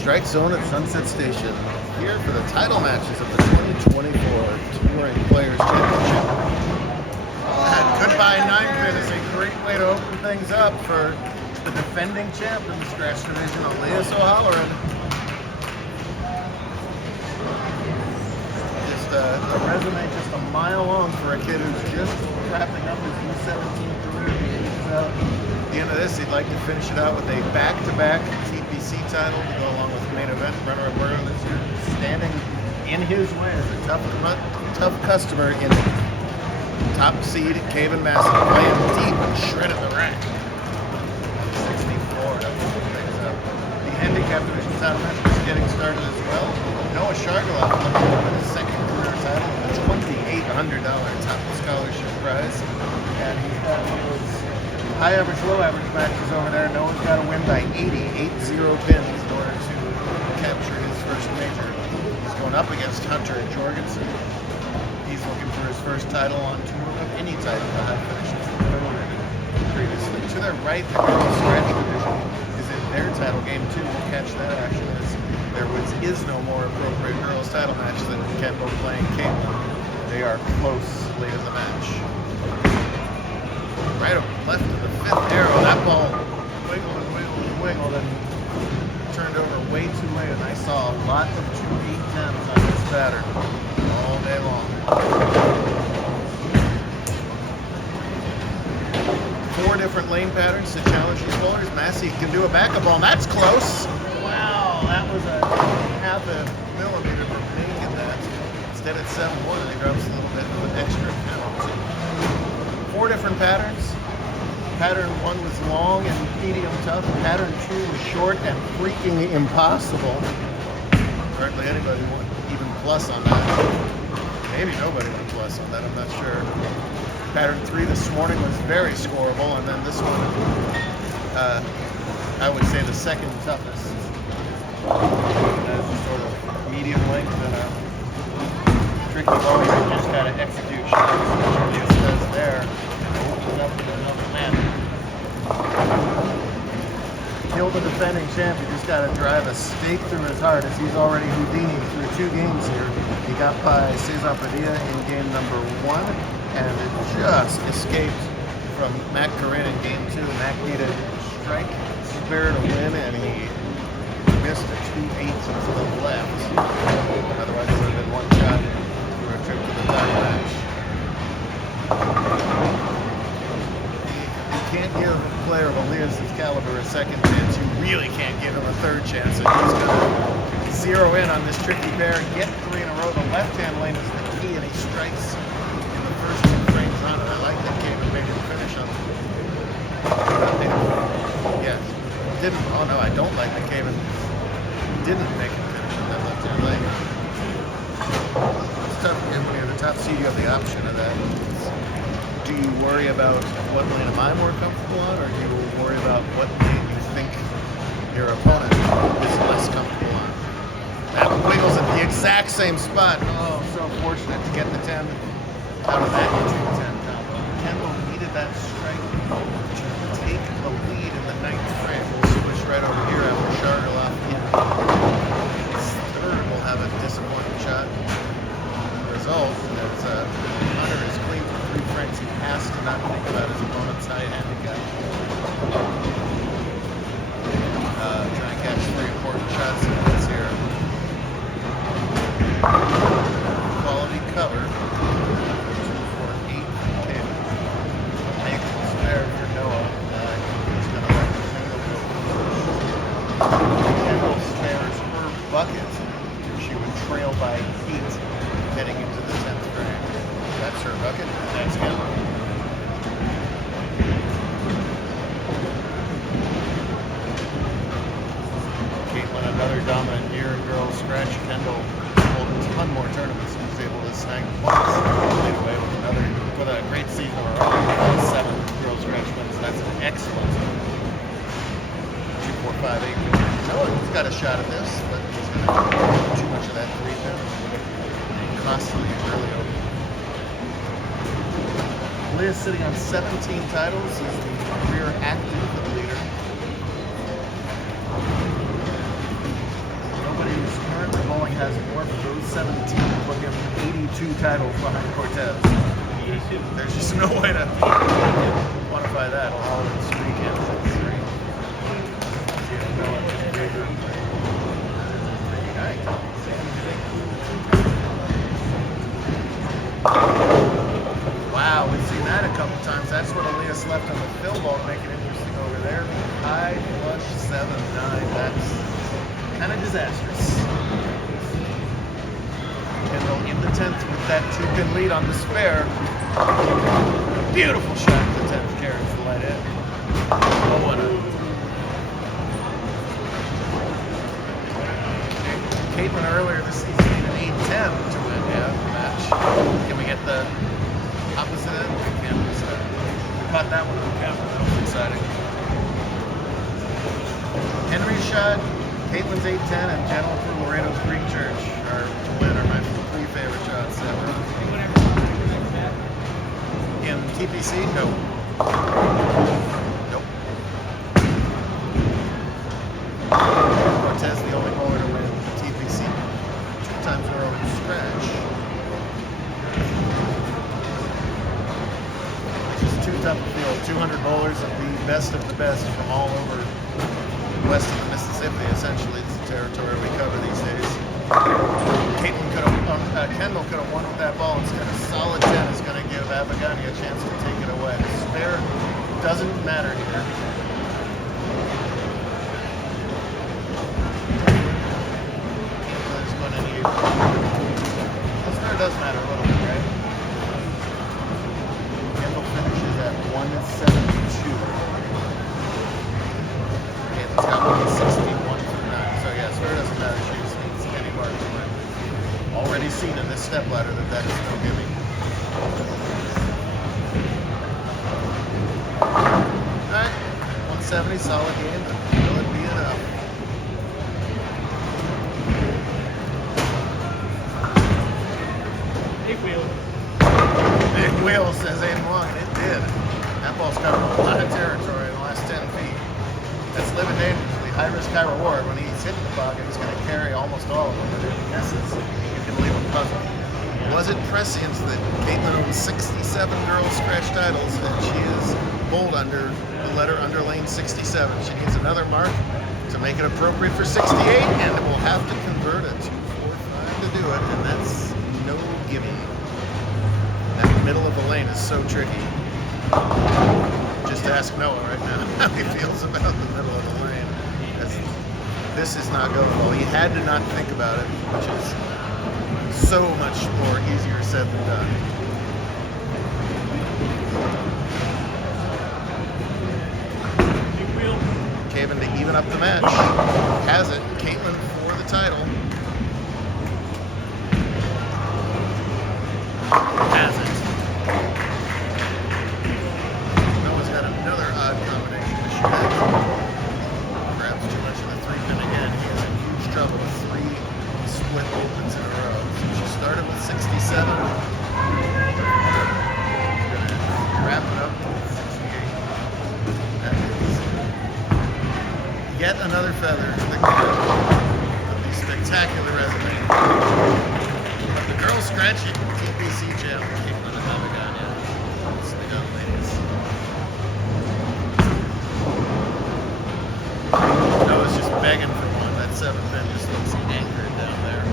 Strike Zone at Sunset Station, here for the title matches of the 2024 Touring Players Championship. That goodbye 9-pin is a great way to open things up for the defending champ in the scratch division, Elias O'Halloran. Just a resume just a mile long for a kid who's just wrapping up his U17 career. At the end of this, he'd like to finish it out with a back-to-back TPC title to go along with main event runner-up world this year. Standing in his way as a tough customer in top seed Caven Massive, playing deep and shredding the rack. 64 to open things up. The handicap division title match is getting started as well. Noah Shargalov looking for his second career title, a $2,800 top scholarship prize, and he's got those high average, low average matches over there. Noah's got to win by 80 pins in order to capture his first major. He's going up against Hunter Jorgensen. He's looking for his first title on tour of any title that I've finished previously. To their right, the girls' scratch division is in their title game too. We'll catch that action as there is no more appropriate girls' title match than Kendall playing Caitlin. They are close late in the match. Right over left of the fifth arrow. That ball wiggled and wiggled and wiggled and turned over way too late. And I saw a lot of 2-8-10s on this batter all day long. 4 different lane patterns to challenge these bowlers. Massey can do a backup ball, and that's close. Wow, that was a half a millimeter from making that. Instead at 7-1, and he drops a little bit of an extra penalty. 4 different patterns. Pattern 1 was long and medium tough. Pattern 2 was short and freaking impossible. Hardly anybody went even plus on that. Maybe nobody went plus on that, I'm not sure. Pattern 3 this morning was very scoreable, and then this one, I would say the second toughest. That's a sort of medium length and a tricky ball. You just got to execute shots, which Elias does there. Opens up with another man. Kill the defending champ. You just got to drive a stake through his heart, as he's already Houdini through 2 games here. He got by Cesar Padilla in game number 1, and it just escaped from Mac Corinne in game 2. Mac needed strike spare to win, and he missed a 2-8 to the left. Otherwise, it would have been 1 shot for a trip to the title match. You can't give a player of Elias' caliber a second chance. You really can't give him a third chance. And he's going to zero in on this tricky pair, get 3 in a row. The left-hand lane is the key, and he strikes in the first 2 frames on it. I like that Caven made him finish on yes. Didn't. Oh no, I don't like that Caven didn't make him finish on that left-hand lane. It's tough when you're the top seed. You have the option of that. Do you worry about what lane am I more comfortable on, or do you worry about what lane you think your opponent is less comfortable on? That wiggles at the exact same spot. Oh, so fortunate to get the 10 out of that into 10 combo. Kendall needed that strike to take the lead in the 9th frame. We'll switch right over here after Shargalov in his 3rd will have a disappointing shot. The result is Hunter is clean for 3 frames. He has to not think about his opponent's high handicap. Try and catch 3 important shots in this here. Quality cover. 2-4-8 Caven. Make it spare for Noah. He's going to let the Kendall go first. Kendall spares her bucket. She would trail by 8 heading into the 10th frame. That's her bucket. That's Kendall. Caitlin, another dominant year in girls scratch. Kendall pulled a ton more tournaments and was able to snag points. Lead away with a great season overall. 7 girls scratch wins. That's an excellent 2, 4, 5, 8 wins. Noah's got a shot at this, but he's going to do too much of that 3-pin. Constantly early open. Liz sitting on 17 titles, is the career active leader. has more of those 17, put him 82 titles behind Cortez. 82. There's just no way to quantify that. All in streak ends at 3. Wow, we've seen that a couple times. That's what Elias left on the fill ball to make it interesting over there. High flush 7-9. That's kind of disastrous. Kendall in the 10th with that 2-pin lead on the spare. Beautiful shot at the 10th, carries the light in. Oh, what a... Caitlin earlier this season made an 8-10 to win the match. Can we get the opposite end? We can. We caught that one on camera. That was exciting. Henry's shot, Caitlin's 8-10, and Jennifer Laredo's Green Church are to win are my 3 favorite shots ever. In TPC, no. Nope. Cortez the only bowler to win TPC 2 times in a row scratch. It's just too tough to field. 200 bowlers of the best from all over west of the Mississippi. Essentially, it's the territory we cover these days. Kendall could have won with that ball. Instead of solid 10 is going to give Abagani a chance to take it away. Spare doesn't matter here. That's going to need. Spare does matter a little bit, right? Kendall finishes at 172. Caitlin's got 161 through 9. So yeah, spare doesn't matter. She just needs any mark to win. Already seen in this step ladder that is no giving. Alright, 170, solid game. Will it be enough? Big wheel. Big wheel says Aiden Long, and it did. That ball's covered a lot of territory in the last 10 feet. That's living dangerously. High risk, high reward. When he's hitting the pocket, he's going to carry almost all of them. But if he misses, you can leave him puzzled. Was it prescient that Caitlin owns 67 girls scratch titles and she is bowled under the letter underlane 67? She needs another mark to make it appropriate for 68, and it will have to convert a 245 to do it, and that's no giving. That middle of the lane is so tricky. Just ask Noah right now how he feels about the middle of the lane. This is not going well. He had to not think about it, which is so much more easier said than done. Caven to even up the match. Has it. Caitlin for the title. Has it. Noah's got another odd combination to shoot at. Grabs too much of the 3-pin again. He is in huge trouble with 3 split opens in a row. So she started with 67. She's gonna wrap it up with 68. That is yet another feather in the cap of the spectacular resume. But the girls scratching TPC gem Caitlin and Abagani. It's the young ladies. Noah's just begging for one. That 7-pin just looks anchored down there.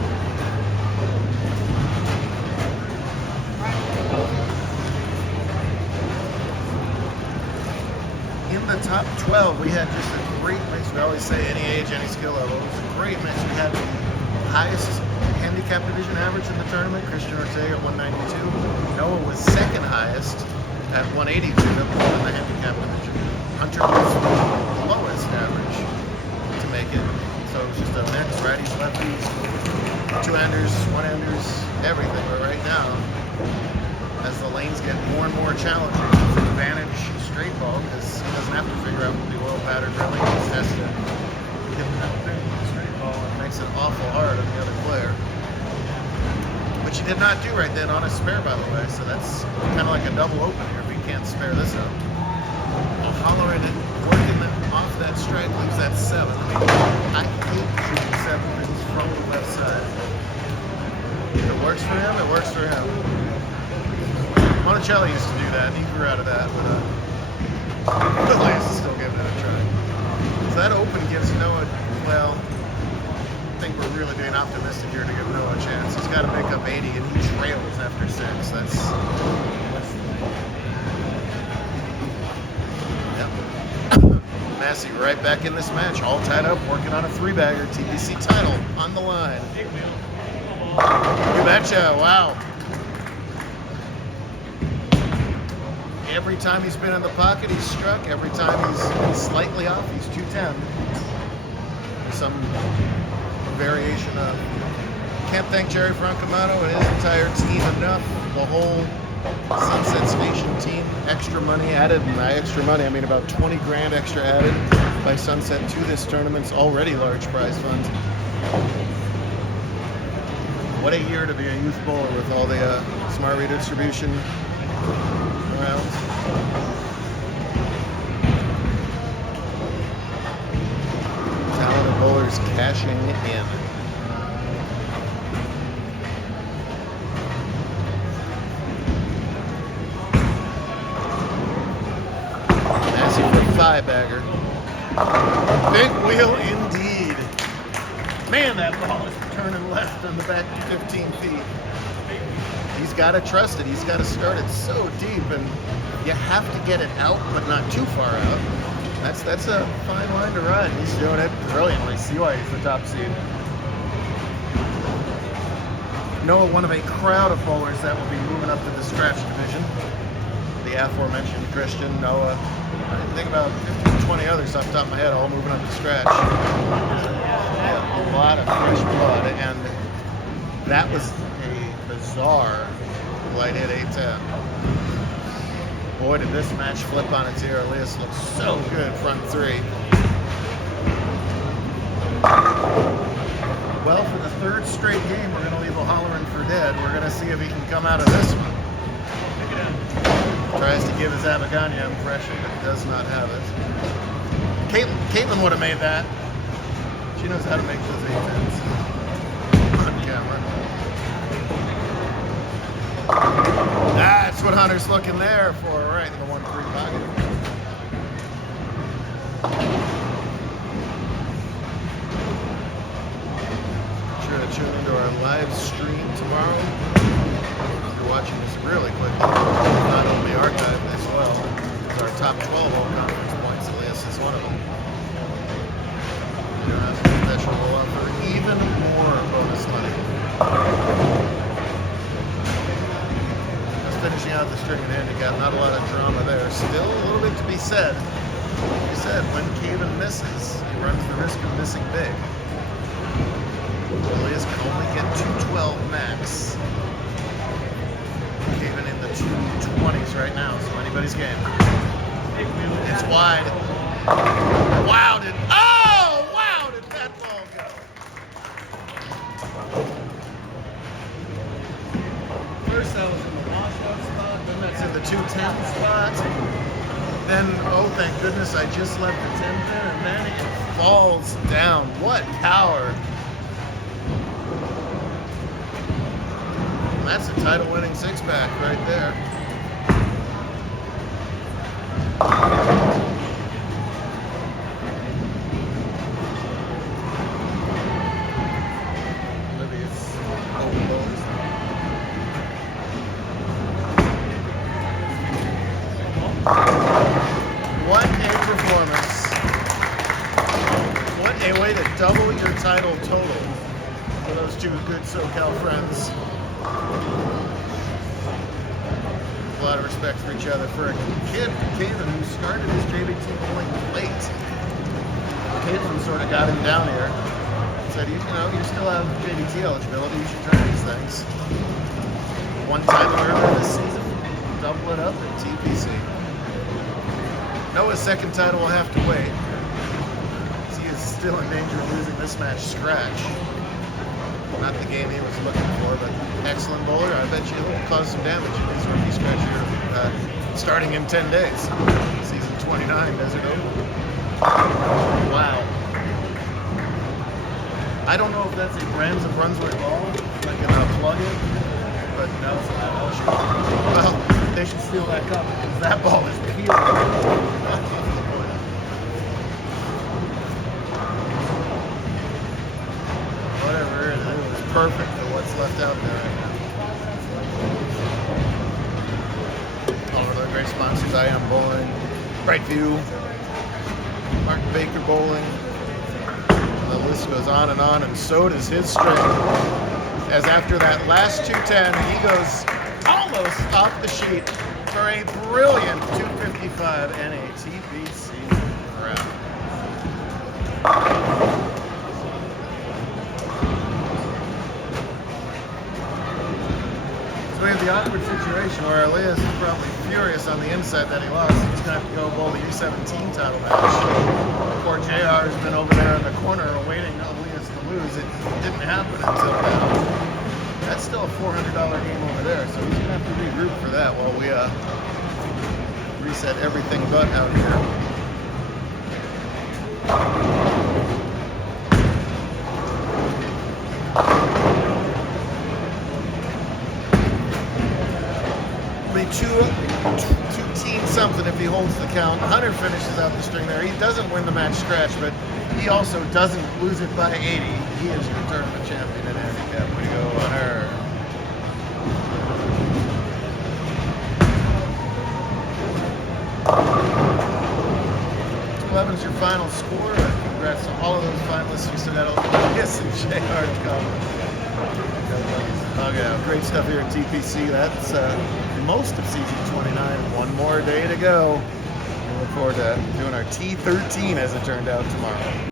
In the top 12, we had just a great mix. We always say any age, any skill level. It was a great mix. We had the highest handicap division average in the tournament, Christian Ortega at 192. Noah was second highest at 182 in the handicap division. Hunter was the lowest average to make it. So it was just a mix, righties, lefties, 2-handers, 1-handers, everything. But right now, as the lanes get more and more challenging, it's an advantage straight ball because he doesn't have to figure out the oil pattern drilling. He just has to get that thing straight ball, and it makes it awful hard on the other player. Which he did not do right then on his spare, by the way, so that's kind of like a double open here if he can't spare this up. O'Halloran working off that strike leaves that 7. I mean, I hate shooting 7 pins from the left side. Bocelli used to do that, and he grew out of that, but Elias is still giving it a try. So that open gives Noah, well, I think we're really being optimistic here to give Noah a chance. He's got to make up 80, and he trails after 6. That's yep. Massey right back in this match, all tied up, working on a 3-bagger. TPC title on the line. You betcha, wow. Every time he's been in the pocket, he's struck. Every time he's slightly off, he's 210. Some variation of. Can't thank Jerry Francamato and his entire team enough. The whole Sunset Station team, extra money added, and by extra money I mean about 20 grand extra added by Sunset to this tournament's already large prize fund. What a year to be a youth bowler with all the smart redistribution around. Talented bowlers cashing in. Massey for a 5-bagger. Big wheel indeed. Man, that ball is turning left on the back 15 feet. He's got to trust it. He's got to start it so deep, and you have to get it out, but not too far out. That's a fine line to ride. He's doing it brilliantly. See why he's the top seed. Noah, one of a crowd of bowlers that will be moving up to the scratch division. The aforementioned Christian, Noah. I think about 15 to 20 others off the top of my head, all moving up to scratch. Yeah, a lot of fresh blood, and that was bizarre light hit 810. Boy, did this match flip on its ear. Elias looks so good front 3. Well, for the 3rd straight game, we're going to leave O'Halloran for dead. We're going to see if he can come out of this one. Tries to give his Abagania impression, but does not have it. Caitlin would have made that. She knows how to make those 810s on camera. That's what Hunter's looking there for, right in the 1-3 pocket. Be sure to tune into our live stream tomorrow. If you're watching this really quickly, not only archive as well as our top 12 all conference points. Elias is one of them. Special will offer even more bonus money. Finishing out the string and handicap, not a lot of drama there. Still a little bit to be said. Like you said, when Caven misses, he runs the risk of missing big. Elias can only get 212 max. Caven in the 220s right now, so anybody's game. It's wide. Wow, did that ball go? First that was in the washout spot, then that's in the 210 spot. Then, oh thank goodness, I just left the 10 there, and then it falls down. What power. And that's a title-winning 6-pack right there. What a performance. What a way to double your title total for those two good SoCal friends. A lot of respect for each other. For a kid, Caven, who started his JBT bowling late, Caitlin sort of got him down here. Said, you still have JBT eligibility, you should try these things. One time earlier this season, double it up at TPC. Noah's second title will have to wait. He is still in danger of losing this match scratch. Not the game he was looking for, but excellent bowler. I bet you he'll cause some damage in his rookie stretch here, starting in 10 days. Season 29, Desert Oval. Wow. I don't know if that's a Brands of Brunswick ball, like a plug-in, but no, it's not. Well, they should steal that cup because that ball is peeling. Whatever it is, it's perfect for what's left out there right now. All of our great sponsors, I Am Bowling, Brightview, Mark Baker Bowling. The list goes on, and so does his string. As after that last 210, he goes almost off the sheet for a brilliant 255 and a TPC wrap. So we have the awkward situation where Elias is probably furious on the inside that he lost. He's going to have to go bowl the U17 title match. Poor JR has been over there in the corner awaiting Elias to lose. It didn't happen until now. That's still a $400 game over there, so he's going to have to regroup for that while we reset everything but out here. Be 2-team something if he holds the count. Hunter finishes out the string there. He doesn't win the match scratch, but he also doesn't lose it by 80. He is your tournament champion at handicap. Way to go, Hunter. 211 is your final score. Congrats to all of those finalists. We still got Elias and JR to come. Oh yeah, great stuff here at TPC. That's most of season 29. One more day to go. We look forward to doing our T13 as it turned out tomorrow.